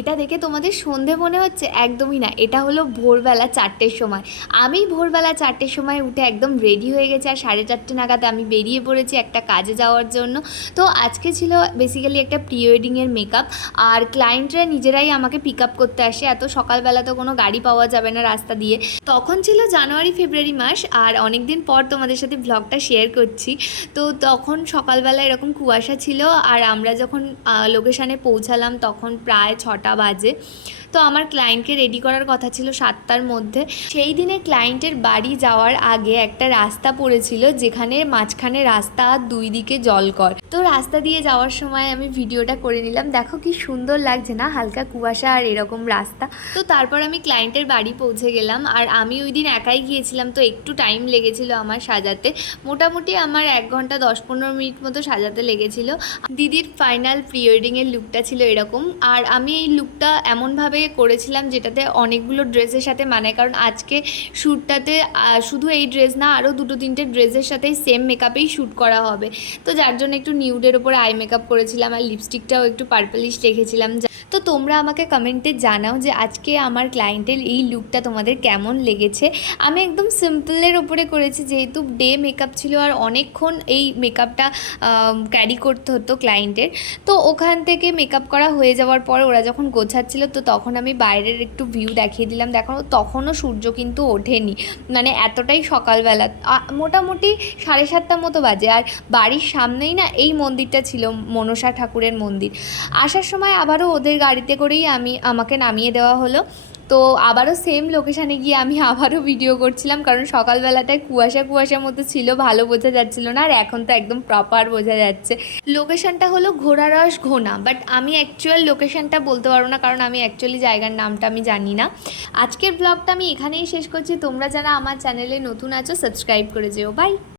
এটা দেখে তোমাদের সন্ধে মনে হচ্ছে? একদমই না, এটা হলো ভোরবেলা 4টের সময়। আমি ভোরবেলা 4টের সময় উঠে একদম রেডি হয়ে গেছি, আর 4:30 নাগাদ আমি বেরিয়ে পড়েছি একটা কাজে যাওয়ার জন্য। তো আজকে ছিল বেসিক্যালি একটা প্রি ওয়েডিংয়ের মেকআপ, আর ক্লায়েন্টরা নিজেরাই আমাকে পিক আপ করতে আসে। এত সকালবেলা তো কোনো গাড়ি পাওয়া যাবে না রাস্তা দিয়ে। তখন ছিল জানুয়ারি ফেব্রুয়ারি মাস, আর অনেক দিন পর তোমাদের সাথে ব্লগটা শেয়ার করছি। তো তখন সকালবেলা এরকম কুয়াশা ছিল, আর আমরা যখন লোকেশানে পৌঁছালাম তখন প্রায় 6টা বাজে। তো আমার ক্লায়েন্টকে রেডি করার কথা ছিল 7টার মধ্যে। সেই দিনে ক্লায়েন্টের বাড়ি যাওয়ার আগে একটা রাস্তা পড়েছিল, যেখানে মাঝখানে রাস্তা আর দুই দিকে জলকর। তো রাস্তা দিয়ে যাওয়ার সময় আমি ভিডিওটা করে নিলাম। দেখো কি সুন্দর লাগছে না, হালকা কুয়াশা আর এরকম রাস্তা। তো তারপর আমি ক্লায়েন্টের বাড়ি পৌঁছে গেলাম, আর আমি ওই দিন একাই গিয়েছিলাম, তো একটু টাইম লেগেছিল আমার সাজাতে। মোটামুটি আমার 1 ঘন্টা 10-15 মিনিট মতো সাজাতে লেগেছিল। দিদির ফাইনাল প্রি ওয়েডিংয়ের লুকটা ছিল এরকম, আর আমি এই লুকটা এমনভাবে করেছিলাম যেটাতে অনেকগুলো ড্রেসের সাথে মানায়, কারণ আজকে শ্যুটটাতে শুধু এই ড্রেস না, আরও 2-3টে ড্রেসের সাথেই সেম মেকআপেই শ্যুট করা হবে। তো যার জন্য একটু নিউডের ওপরে আই মেকআপ করেছিলাম, আর লিপস্টিকটাও একটু পার্পলিশ রেখেছিলাম। তো তোমরা আমাকে কমেন্টে জানাও যে আজকে আমার ক্লায়েন্টের এই লুকটা তোমাদের কেমন লেগেছে। আমি একদম সিম্পলের ওপরে করেছি, যেহেতু ডে মেকআপ ছিল আর অনেকক্ষণ এই মেকআপটা ক্যারি করতে হতো ক্লায়েন্টের। তো ওখান থেকে মেকআপ করা হয়ে যাওয়ার পর ওরা যখন গোছাচ্ছিল, তো তখন আমি বাইরের একটু ভিউ দেখিয়ে দিলাম। দেখো তখনও সূর্য কিন্তু ওঠেনি, মানে এতটাই সকালবেলা, মোটামুটি 7:30 মতো বাজে। আর বাড়ির সামনেই না এই মন্দিরটা ছিল, মনসা ঠাকুরের মন্দির। আসার সময় আবারও ওদের গাড়িতে করেই আমাকে নামিয়ে দেওয়া হলো। তো আবারও সেম লোকেশানে গিয়ে আমি আবারও ভিডিও করছিলাম, কারণ সকালবেলাটায় কুয়াশার মতো ছিল, ভালো বোঝা যাচ্ছিল না। আর এখন তো একদম প্রপার বোঝা যাচ্ছে। লোকেশানটা হলো ঘোড়ারস ঘোনা, বাট আমি অ্যাকচুয়াল লোকেশানটা বলতে পারবো না, কারণ আমি অ্যাকচুয়ালি জায়গার নামটা আমি জানি না। আজকের ব্লগটা আমি এখানেই শেষ করছি। তোমরা যারা আমার চ্যানেলে নতুন আছো সাবস্ক্রাইব করে যেও। বাই।